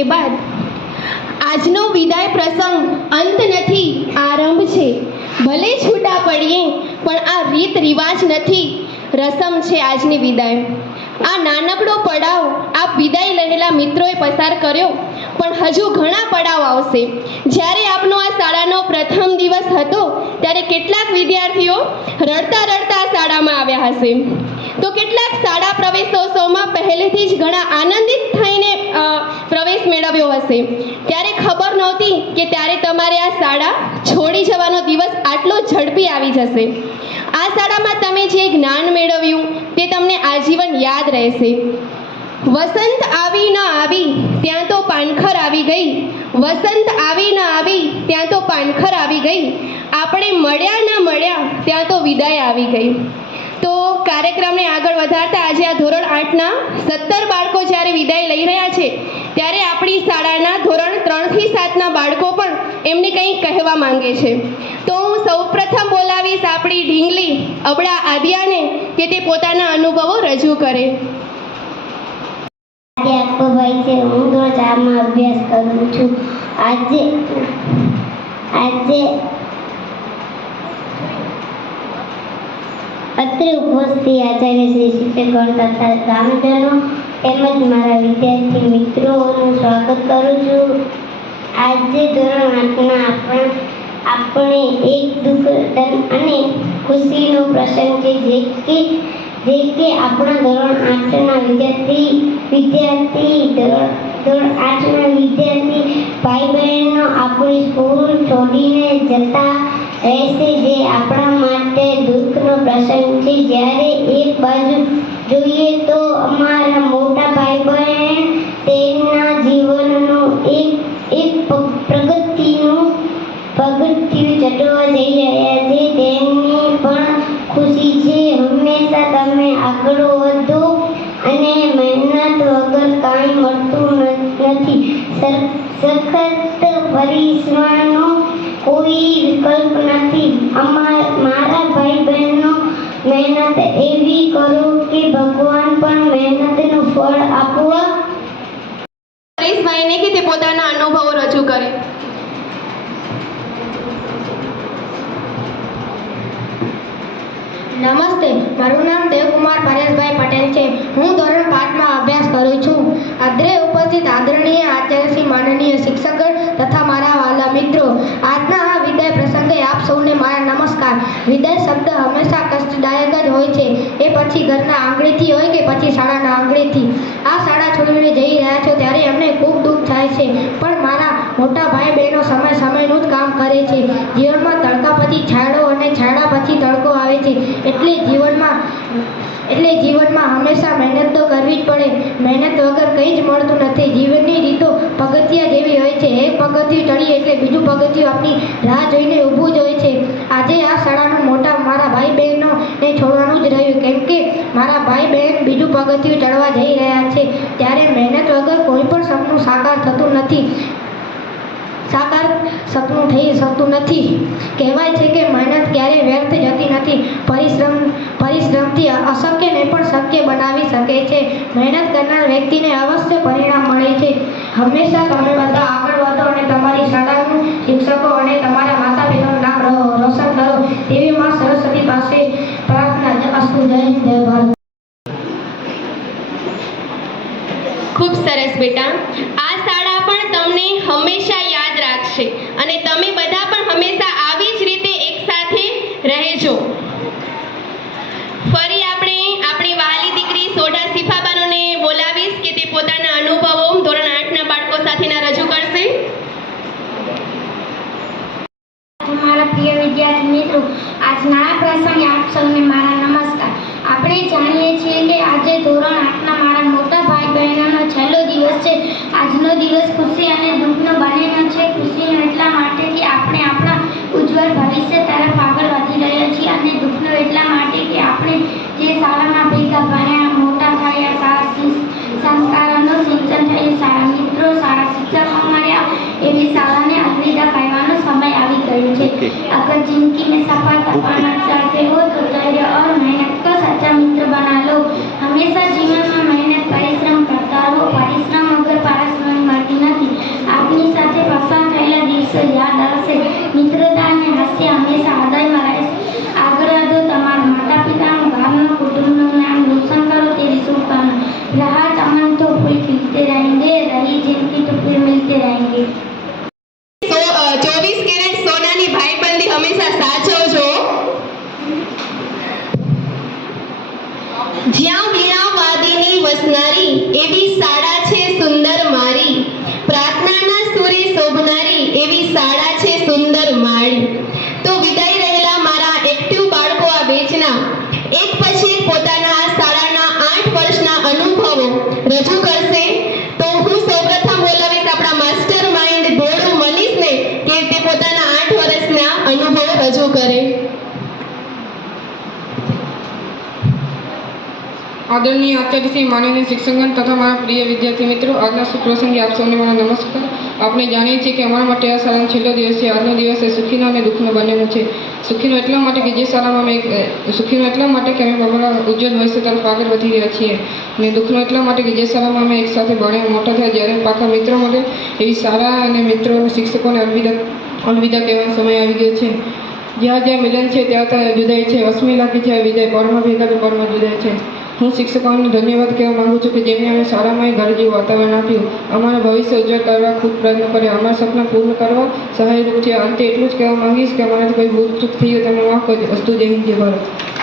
એ બાદ આજનો વિદાય પ્રસંગ અંત નથી, આરંભ છે. ભલે છૂટા પડીએ પણ આ રીત રિવાજ નથી, રસમ છે આજની વિદાય. આ નાનકડો પડાવ આપ વિદાય રહેલા મિત્રોએ પસાર કર્યો, પણ હજુ ઘણા પડાવ આવશે. જ્યારે આપનો આ શાળાનો પ્રથમ દિવસ હતો ત્યારે કેટલાક વિદ્યાર્થીઓ રડતા રડતા શાળામાં આવ્યા હશે, તો કેટલાક શાળા પ્રવેશોત્સવમાં પહેલેથી જ ઘણા આનંદિત થઈને પ્રવેશ મેળવ્યો હશે. ત્યારે ખબર નહોતી કે ત્યારે તમારે આ શાળા છોડી જવાનો દિવસ આટલો ઝડપી આવી જશે. આ શાળામાં તમે જે જ્ઞાન મેળવ્યું તે તમને આજીવન યાદ રહેશે. વસંત આવી ન આવી ત્યાં તો પાનખર આવી ગઈ, વસંત આવી ન આવી ત્યાં તો પાનખર આવી ગઈ, આપણે મળ્યા ન મળ્યા ત્યાં તો વિદાય આવી ગઈ. તો કાર્યક્રમને આગળ વધારતા આજે આ ધોરણ 8ના 17 બાળકો જ્યારે વિદાય લઈ રહ્યા છે, ત્યારે આપણી શાળાના ધોરણ 3 થી 7ના બાળકો પણ એમને કંઈક કહેવા માંગે છે. તો હું સૌપ્રથમ બોલાવીશ આપણી ઢીંગલી અબડા આદિયાને કે તે પોતાના અનુભવો રજૂ કરે. ભાઈ છે, હું ધોરણ 4માં અભ્યાસ કરું છું. આજે અત્રે ઉપસ્થિત આચાર્ય શ્રી, શિક્ષકો તથા ગ્રામજનો તેમજ મારા વિદ્યાર્થી મિત્રોનું સ્વાગત કરું છું. આજે ધોરણ 8ના આપણે એક દુઃખદ અને ખુશીનો પ્રસંગ છે, જે કે આપણા ધોરણ 8ના વિદ્યાર્થી ભાઈ બહેનો આપણી સ્કૂલ છોડીને જતા રહેશે, જે આપણા માટે દુઃખનો પ્રસંગ છે. જ્યારે એક બાજુ જોઈએ તો અમારા મોટા ભાઈ બહેન તેમના જીવનનું એક પગથિયું ચઢવા જઈ રહ્યા છે. તેમની પણ ખુશી છે. હંમેશા તમે આગળ વધો અને મહેનત વગર કાંઈ મળતું નથી. સખત પરિશ્રમનો કોઈ વિકલ્પ નથી. મારા ભાઈ બહેનો, મહેનત એવી કરો કે ભગવાન પણ મહેનતનું ફળ આપવા. પરેશભાઈને કે તે પોતાના અનુભવો રજૂ કરે. નમસ્તે, મારું નામ દેવકુમાર પરેશભાઈ પટેલ છે. હું ધોરણ 5માં અભ્યાસ કરું છું. અત્રે ઉપસ્થિત આદરણીય આચાર્યશ્રી, માનનીય શિક્ષકો તથા મારા વાલા મિત્રો, આજના આ વિદાય પ્રસંગે આપ સૌને મારા નમસ્કાર. વિદાય શબ્દ હંમેશા કષ્ટદાયક જ હોય છે, એ પછી ઘરના આંગણેથી હોય કે પછી શાળાના આંગણેથી. આ શાળા છોડીને જઈ રહ્યા છો ત્યારે અમને ખૂબ દુઃખ થાય છે, પણ મારા મોટા ભાઈ બહેનો સમયનું જ કામ કરે છે. જીવનમાં તડકા પછી છાંયડો અને છાંયડા પછી તડકો આવે છે, એટલે જીવનમાં હંમેશા મહેનત તો કરવી જ પડે. મહેનત વગર કંઈ જ મળતું નથી. જીવનની રીતો પગથિયા જેવી હોય છે. એક પગથિયું ચડીએ એટલે બીજું પગથિયું આપણી રાહ જોઈને ઊભું જ હોય છે. આજે આ શાળાનું મોટા મારા ભાઈ બહેનોને છોડવાનું જ રહ્યું, કેમ કે મારા ભાઈ બહેન બીજું પગથિયું ચડવા જઈ રહ્યા છે. ત્યારે મહેનત વગર કોઈ પણ સપનું સાકાર સપનું થઈ શકતું નથી. કહેવાય છે કે મહેનત ક્યારેય વ્યર્થ જતી નથી. પરિશ્રમથી અશક્યને પણ શક્ય બનાવી શકે છે. મહેનત કરનાર વ્યક્તિને અવશ્ય પરિણામ મળે છે. હંમેશા તમે બધા આગળ વધો અને તમારી શાળાનું, શિક્ષકો અને તમારા માતા પિતાનું નામ રોશન કરો, તેવી માં સરસ્વતી પાસે પ્રાર્થના. અસ્તુ. જય હિન્દ, જય ભારત. ખૂબ સરસ બેટા. આ શાળા પણ તમને હંમેશા યાદ રાખશે અને તમે બધા પણ હંમેશા આવી જ રીતે એકસાથે રહેજો. ફરી આપણે આપણી વહાલી દીકરી સોઢા શિફાબાનુને બોલાવીશ કે તે પોતાના અનુભવો ધોરણ 8ના બાળકો સાથેના રજૂ કરશે. મારા પ્રિય વિદ્યાર્થી મિત્રો, આજના આ પ્રસંગે આપ સૌને મારા નમસ્કાર. આપણે જાણીએ છીએ કે આજે ધોરણ 8ના મારા મોટા ભાઈ બહેનોનો છેલ્લો દિવસ છે. આજનો દિવસ ખુશી અને દુઃખનો બંનેનો છે. ખુશીનો એટલા માટે કે આપણે આપણા ઉજ્જવળ ભવિષ્ય તરફ આગળ વધી રહ્યા છીએ, અને દુઃખનો એટલા માટે કે આપણે જે શાળામાં ભેગા ભણ્યા, મોટા થયા, સારા સંસ્કારોનું સિંચન થયું, સારા મિત્રો, સારા શિક્ષકો મળ્યા, એવી શાળાને અલવિદા કહેવાનો સમય આવી ગયો છે. अगर जिंदगी में सफलता पाना चाहते हो तो धैर्य और मेहनत को सच्चा मित्र बना लो. हमेशा जीवन में मेहनत परिश्रम करता रहो. परिश्रम वगर पारस મળતી નથી. આદરણીય આચાર્યશ્રી, માનનીય શિક્ષકગણ તથા મારા પ્રિય વિદ્યાર્થી મિત્રો, આજના શુભ પ્રસંગે આપ સૌને મારા નમસ્કાર. આપણે જાણીએ છીએ કે અમારા માટે આ શાળાનો છેલ્લો દિવસ છે. આજનો દિવસ એ સુખીનો અને દુઃખનો બંનેનો છે. સુખીનો એટલા માટે કે જે શાળામાં સુખીનો એટલા માટે કે અમે અમારા ઉજ્જવળ ભવિષ્ય તરફ આગળ વધી રહ્યા છીએ, અને દુઃખનો એટલા માટે કે જે શાળામાં અમે એકસાથે ભણ્યા મોટા થયા, જ્યારે પાકા મિત્રો મળે એવી શાળા અને મિત્રો અને શિક્ષકોને અલવિદા કહેવાનો સમય આવી ગયો છે. જ્યાં જ્યાં મિલન છે ત્યાં ત્યાં જુદાઈ છે. અસમી લાગે છે આ વિદાય, પરમાં ભેગા તો પરમાં જુદાઈ છે. હું શિક્ષકોને ધન્યવાદ કહેવા માગું છું કે જેમણે અમને શાળામાં ઘર જેવું વાતાવરણ આપ્યું, અમારા ભવિષ્ય ઉજ્જવળ કરવા ખૂબ પ્રયત્ન કર્યા, અમારા સપના પૂર્ણ કરવા સહાયરૂપ છે. અંતે એટલું જ કહેવા માંગીશ કે અમારાથી કોઈ ભૂલ ચૂક થઈ હોય તો તમે માફ કરજો. અસ્તુ. જય હિન્દ, જય ભારત.